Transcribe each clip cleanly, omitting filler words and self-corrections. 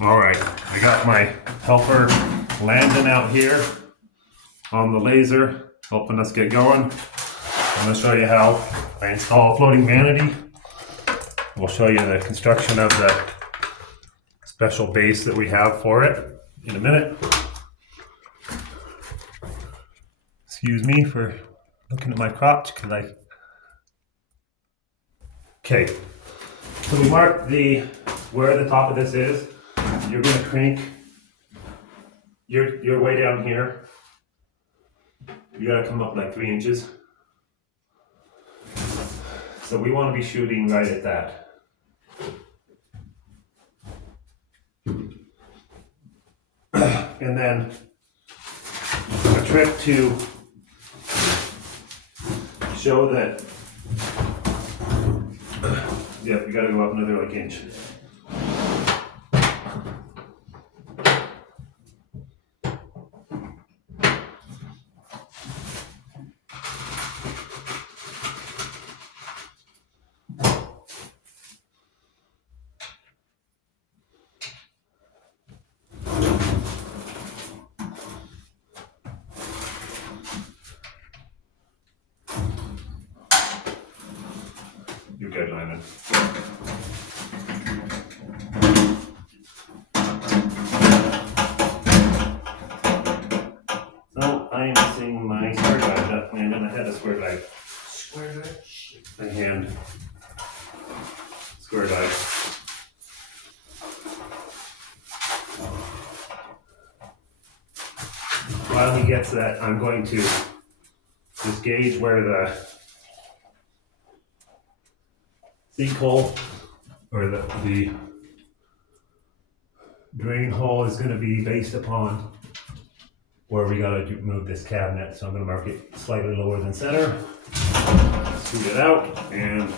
All right, I got my helper Landon out here on the laser, helping us get going. I'm going to show you how I install a floating vanity. We'll show you the construction of the special base that we have for it in a minute. Excuse me for looking at my crotch because Okay, so we marked where the top of this is. You're going to crank your way down here. You got to come up like 3 inches. So we want to be shooting right at that. And then a trick to show that, yep, you got to go up another like inch. You're good, Lyman. So I'm missing my square drive up, man, and I had a square drive. Square drive? My hand. Square drive. While he gets that, I'm going to just gauge where the sinkhole or the drain hole is going to be based upon where we got to move this cabinet. So I'm going to mark it slightly lower than center, scoot it out, and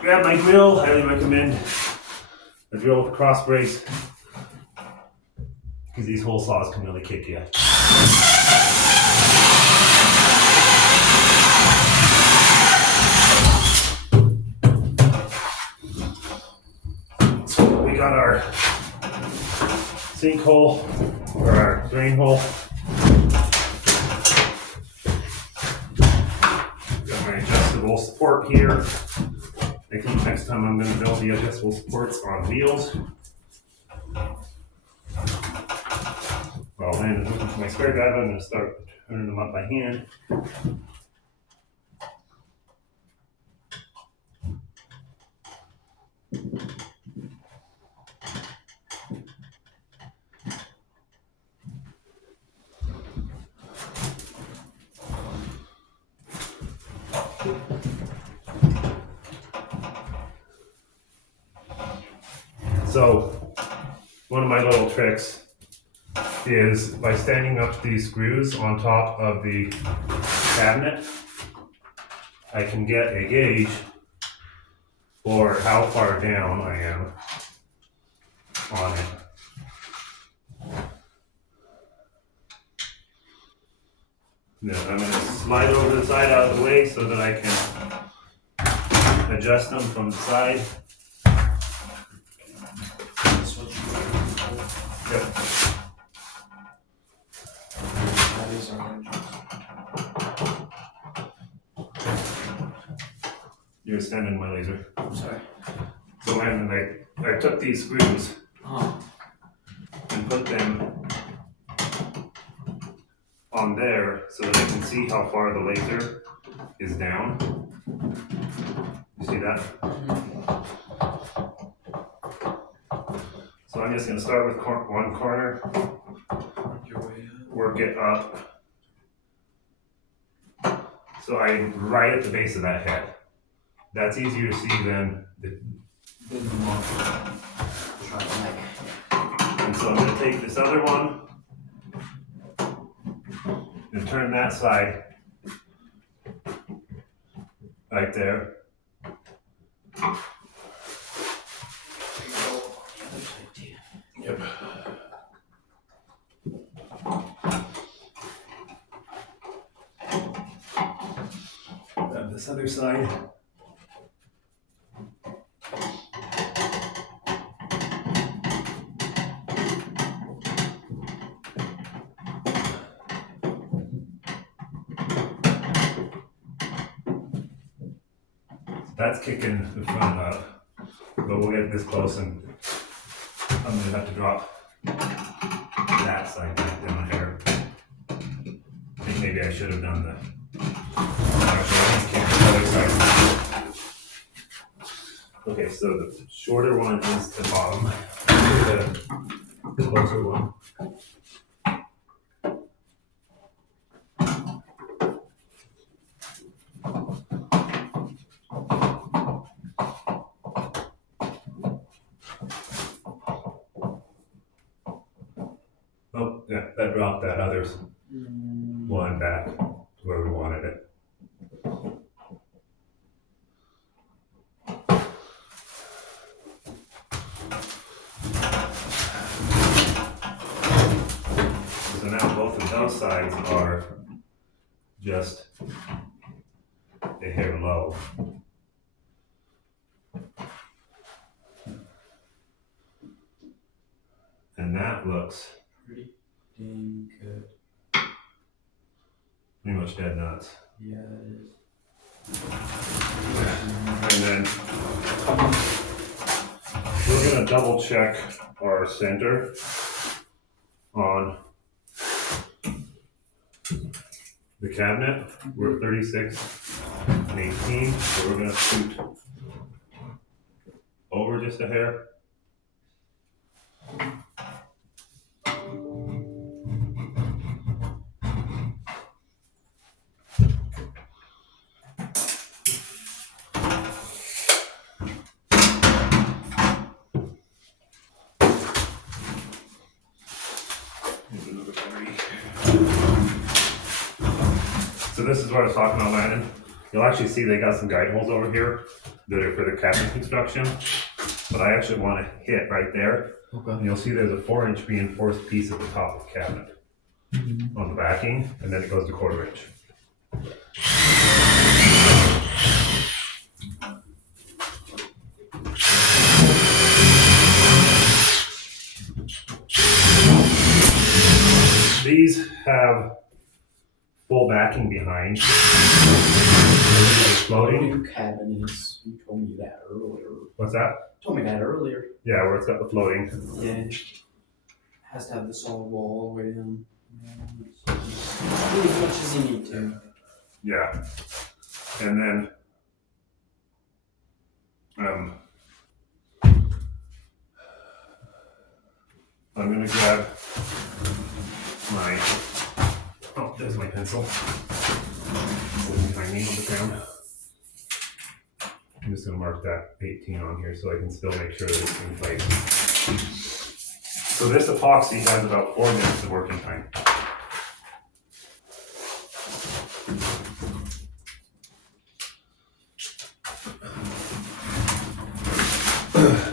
grab my drill. Highly recommend a drill with a cross brace because these hole saws can really kick you. So we got our sinkhole or our drain hole. Got my adjustable support here. I think next time I'm going to build the adjustable supports on wheels. Well, then looking for my spare drive, I'm going to start turning them up by hand. So, one of my little tricks is by standing up these screws on top of the cabinet, I can get a gauge for how far down I am on it. Now I'm going to slide over the side out of the way so that I can adjust them from the side. That's what you Yep. That is our entrance. You're standing my laser. I'm sorry. So when I took these screws Oh, and put them on there so that I can see how far the laser is down. You see that? So I'm just going to start with one corner, work your way up. work it up. So I'm right at the base of that head. That's easier to see than the. Then the mark. Try to like. And so I'm going to take this other one and turn that side right there. Yep. Grab this other side. That's kicking the front up, but we'll get this close and I'm gonna have to drop that side back down here. I think maybe I should have done the, actually, let's kick the other side. Okay, so the shorter one is the bottom, the closer one. Oh, yeah, that dropped that other one back to where we wanted it. So now both of those sides are just a hair low. And that looks Pretty dang good. pretty much dead nuts. Yeah, it is. And then we're gonna double check our center on the cabinet. We're 36 and 18, so we're gonna scoot over just a hair. Here's another 30. So this is what I was talking about, Landon. You'll actually see they got some guide holes over here that are for the cabinet construction. But I actually want to hit right there. Okay. And you'll see there's a 4-inch reinforced piece at the top of the cabinet on the backing, and then it goes to 1/4 inch. These have full backing behind. Floating. New cabinets. You told me that earlier. What's that? Told me that earlier. Yeah, where it's got the floating. Yeah. Has to have the solid wall all the way down. Do as much as you need to. Yeah. And then I'm gonna grab my, oh, there's my pencil. Holding my needle to ground. I'm just gonna mark that 18 on here so I can still make sure that it's in place. So this epoxy has about 4 minutes of working time.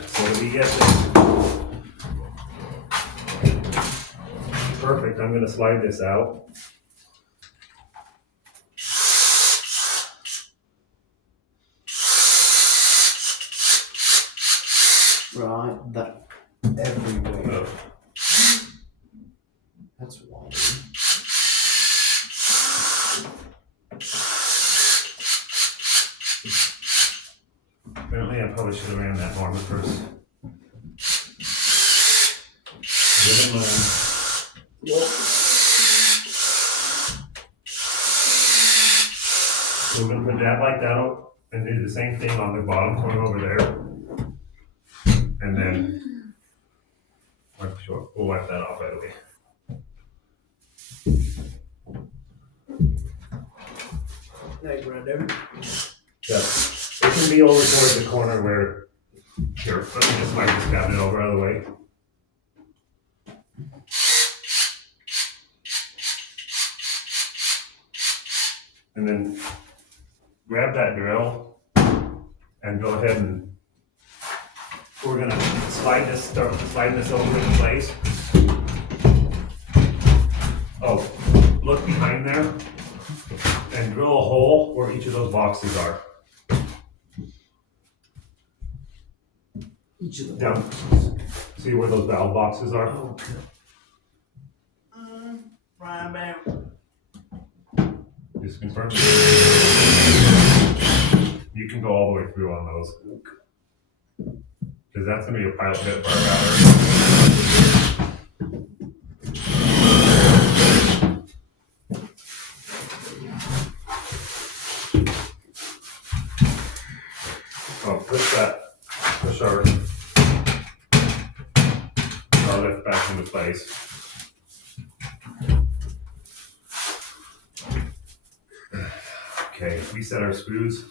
So we get this perfect. I'm gonna slide this out. Right, that everywhere. Oh. That's wild. Apparently I probably should have ran that normal first. Give it So we're gonna put that like that up and do the same thing on the bottom corner over there. And then we'll wipe that off right away. Thanks, right there. Yeah. It can be over towards the corner where, here, let me just wipe this cabinet over out of the way. And then grab that drill and go ahead and we're gonna start sliding this over into place. Oh, look behind there and drill a hole where each of those boxes are. Each of the Down. See where those valve boxes are? Oh, okay. Right about. Just confirm. You you can go all the way through on those. Because that's gonna be a pilot bit for our battery. Oh, push our lift back into place. Okay, reset our screws.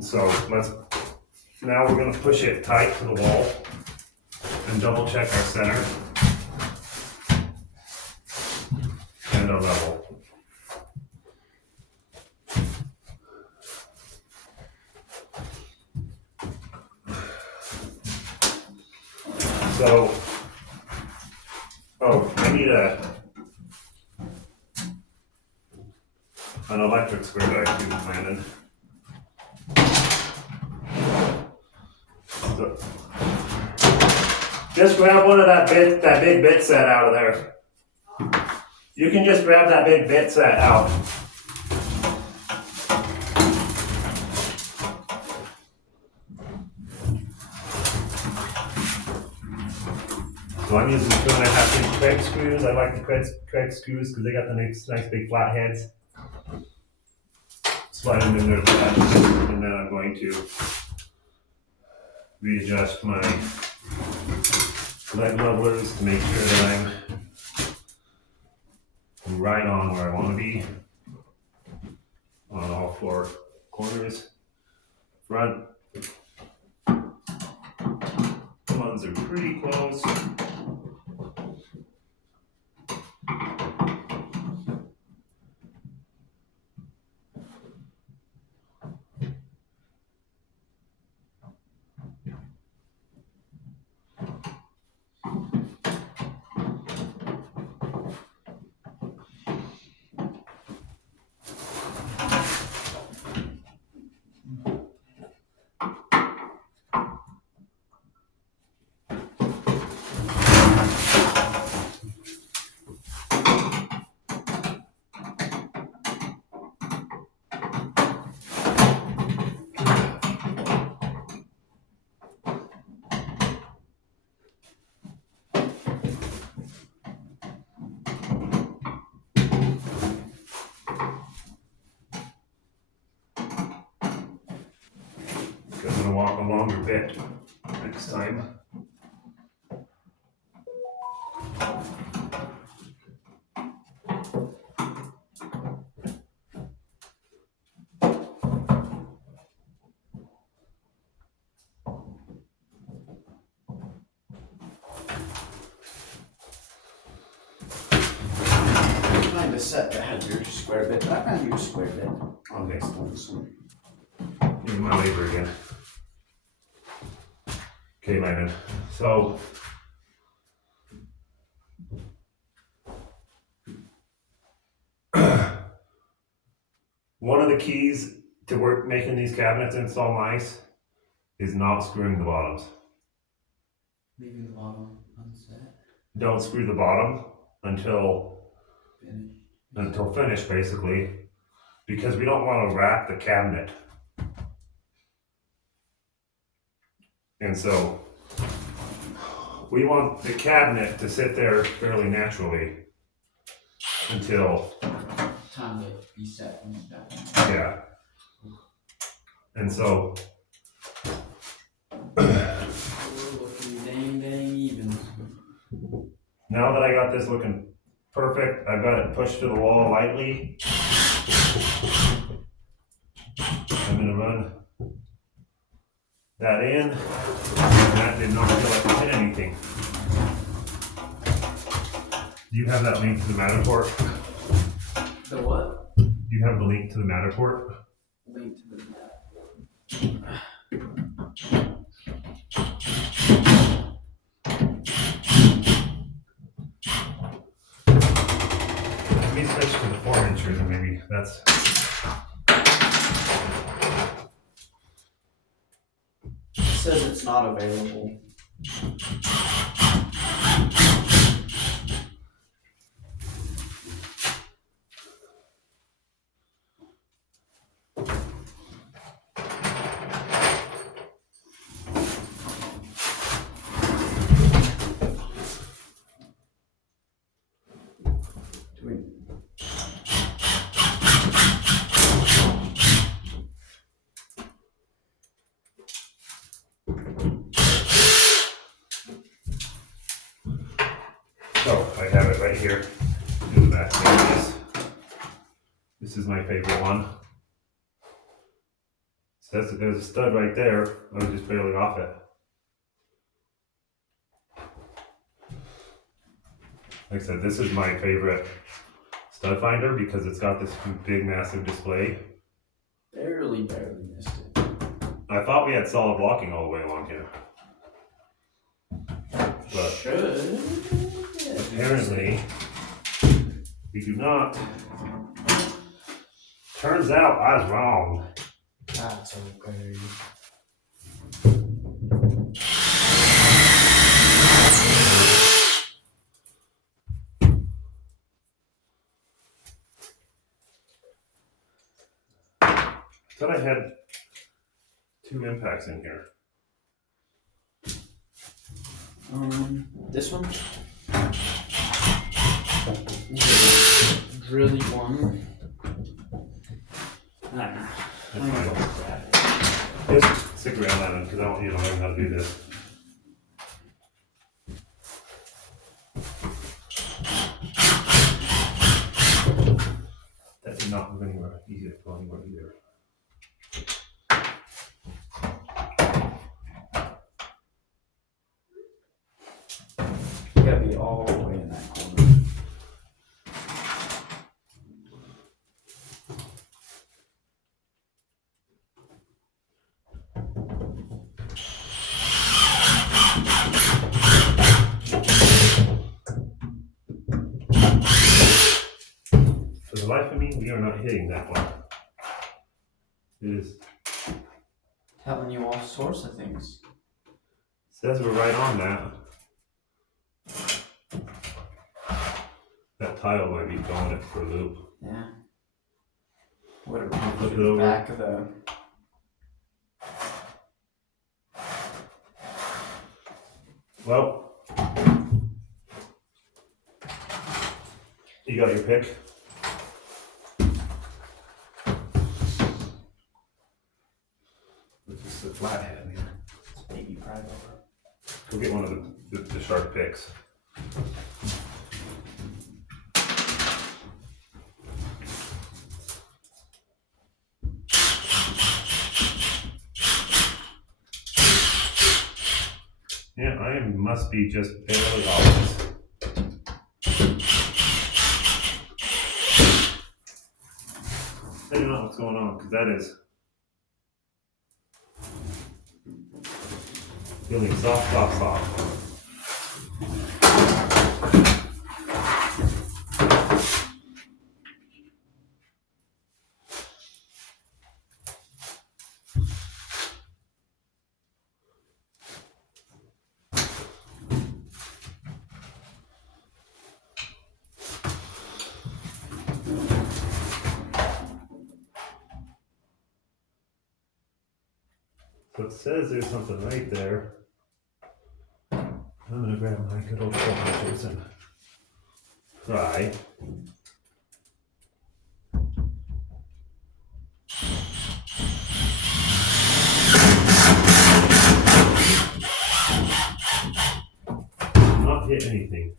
So now we're gonna push it tight to the wall and double check our center and our level. So, I need an electric screwdriver too, Landon. So, just grab one of that big bit set out of there. You can just grab that big bit set out. So I'm using 2.5 inch Craig screws. I like the Craig screws because they got the nice big flat heads. Slide them in there flat, and then I'm going to readjust my leg levelers to make sure that I'm right on where I want to be on all 4 corners. Front ones are pretty close. I'm gonna walk a longer bit next time. Find a set that has your square bit. I can use square bit on this one. Here's my labor again. Okay, Landon. So one of the keys to work making these cabinets install nice is not screwing the bottoms. Leaving the bottom unset. Don't screw the bottom until finished, basically, because we don't want to wrap the cabinet. And so we want the cabinet to sit there fairly naturally until, Time to be set and done. yeah. And so We're looking dang even. now that I got this looking Perfect. I've got it pushed to the wall lightly. I'm gonna run that in. And that did not feel like it hit anything. Do you have that link to the Matterport? The what? Do you have the link to the Matterport? Link to the map. Let me switch to the 4-inchers and maybe that's. It says it's not available. Do we? So I have it right here. Do the back of this. This is my favorite one. Says that there's a stud right there. I was just barely off it. Like I said, this is my favorite stud finder because it's got this big, massive display. Barely missed it. I thought we had solid blocking all the way along here. But Should. apparently, we do not. Turns out I was wrong. That's okay. I thought I had 2 impacts in here. This one. Drilly one. I don't know. That's fine. Just stick around that one because I want you to learn how to do this. That did not move anywhere. Easy to go anywhere either. You gotta be all the way in that corner. For the life of me, we are not hitting that one. It is. Telling you all sorts of things. Says we're right on that. That tile might be going it for a loop. Yeah. What a Flip it the over. back of the. Well, you got your pick. This is the flathead here. It's baby pride over. Go get one of the sharp picks. Yeah, I must be just barely off this. I don't know what's going on, because that is feeling soft. So it says there's something right there. I'm gonna grab my good old filters and try. Not hit anything.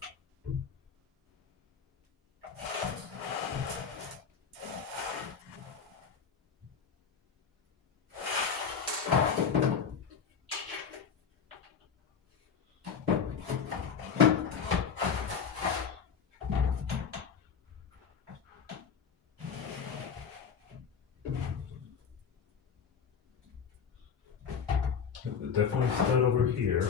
Definitely stud over here.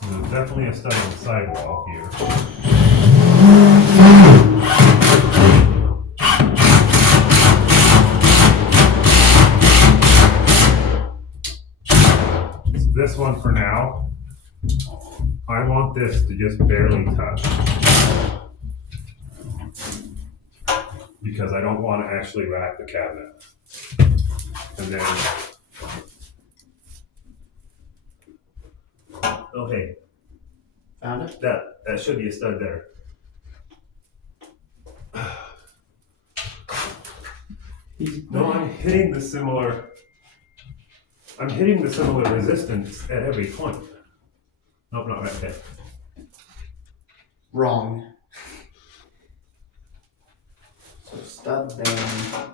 There's definitely a stud on the sidewall here. So this one for now, I want this to just barely touch. Because I don't want to actually rack the cabinet. And then, okay, Found it? that should be a stud there. No, I'm hitting the similar resistance at every point. Nope, not right there. Wrong. So stud there.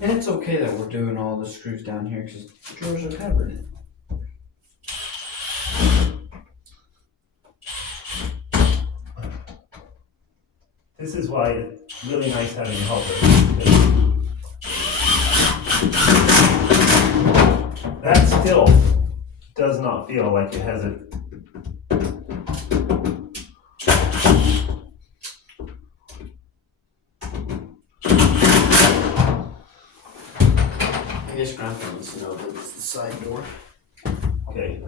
And it's okay that we're doing all the screws down here because the drawers are covered. This is why it's really nice having a helper. That still does not feel like it has a. I guess Grandpa needs to know that it's the side door. Okay.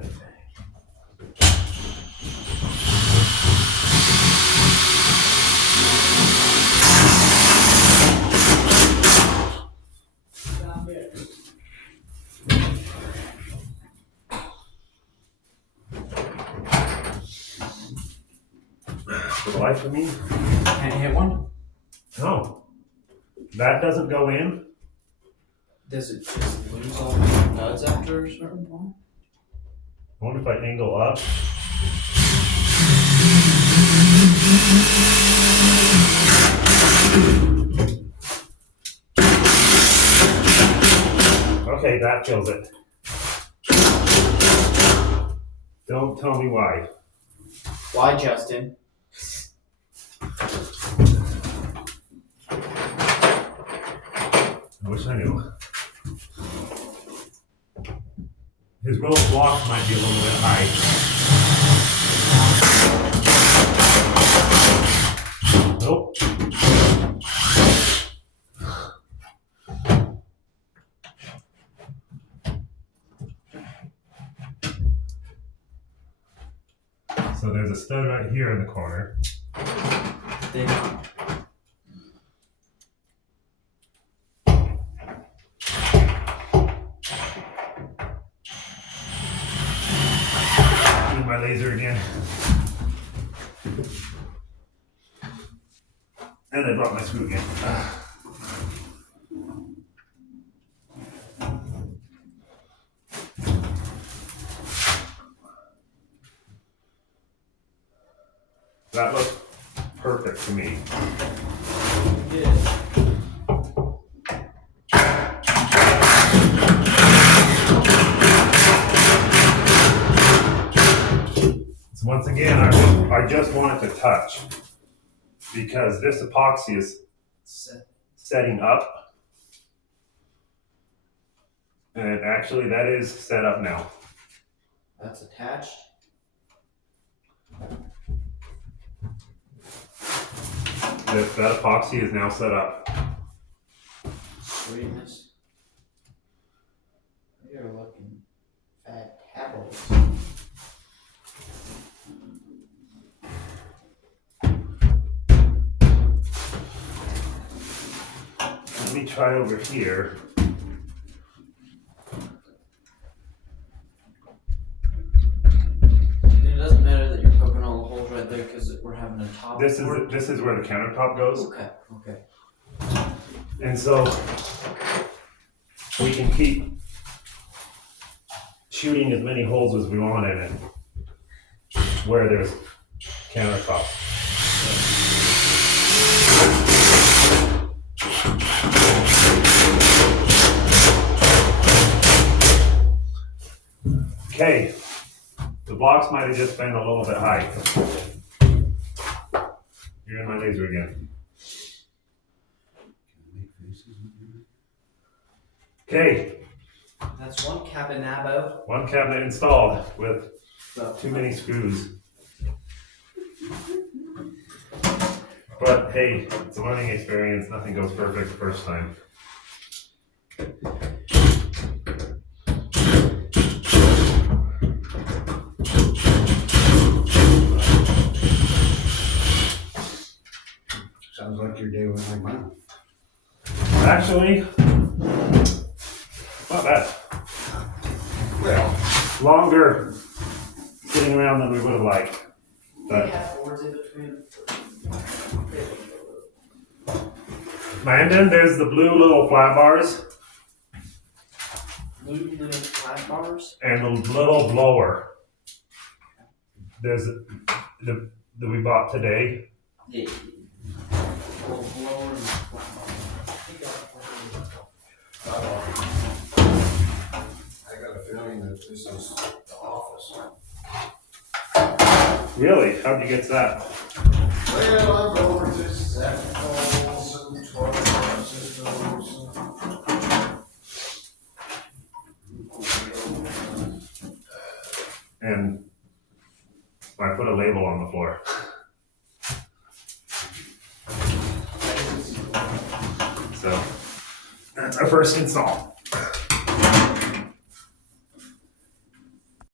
For the life of me, Can't hit one? no. That doesn't go in. Does it just lose all the nuts after a certain point? I wonder if I angle up. Okay, that kills it. Don't tell me why. Why, Justin? I wish I knew. His row of blocks might be a little bit high. Nope. So there's a stud right here in the corner. They don't. Use my laser again. And I dropped my screw again. That looks perfect to me. So once again, I just want it to touch because this epoxy is setting up. And actually that is set up now. That's attached. That epoxy is now set up. Sweetness. You're looking fantabulous. Let me try over here. It doesn't matter that you're poking all the holes right there because we're having a top. This is where the countertop goes. Okay. Okay. And so we can keep shooting as many holes as we want in it where there's countertop. Okay, The blocks might have just been a little bit high. You're in my laser again. Okay, That's one cabinabo. one cabinet installed with But too many screws. But hey, it's a learning experience. Nothing goes perfect the first time. Sounds like your day was like mine. Actually, not bad. Well, Longer sitting around than we would have liked. we But have boards in between. Landon, there's the blue little flat bars Blue little flat bars. and the little blower. There's the that we bought today. Yeah. Little blower and flat bars. I got a feeling that this is the office. Really? How'd you get to that? Well, I'm going to set calls and 12 systems. And I put a label on the floor. So that's our first install.